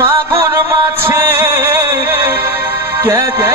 মাগুর মাছে কে কে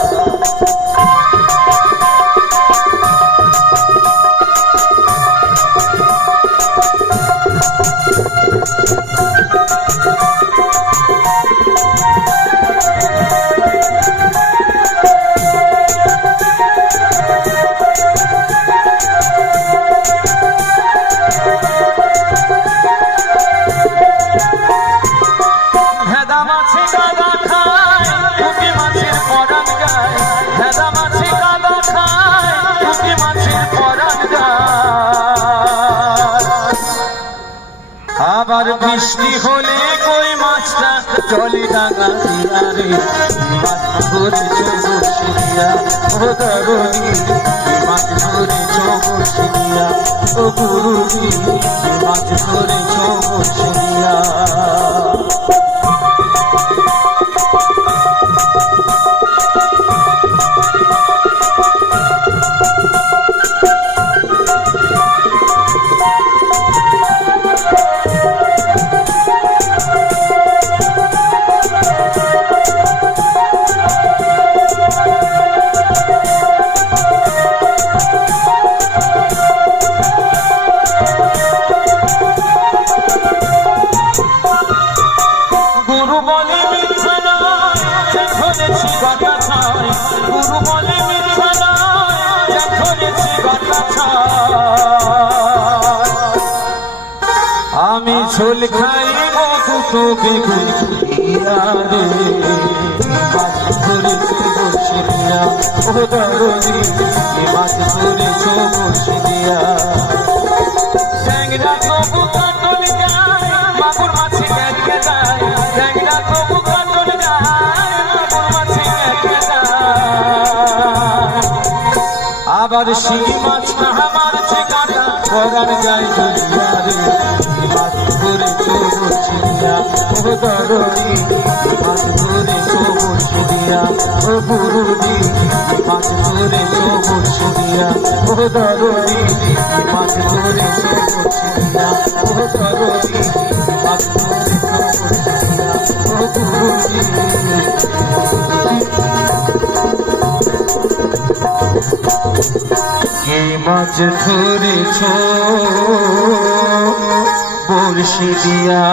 আবার বৃষ্টি হলে কই মাছটা? চলে ডাঙা দিয়ারে মাছ ধরে চৌবসিয়া ও দরদি মাছ ধরে চৌবসিয়া ও মাছ আমি ঝোল খাইব দুটো বেগুন দিয়া রে। মাছ ধরেছি বসিয়া ও দরদি বসিয়া। ট্যাংরা আবার শিঙি মাছটা আমার কাটা করার যায় দুনিয়ারে। মাছ ধরে চৌবসিয়া ও দরদি মাছ ধরে চৌবসিয়া ও গুরুজি মাছ ধরে ও দরদি ও দরদি মাছ ধরেছ বর্ষি দিয়া।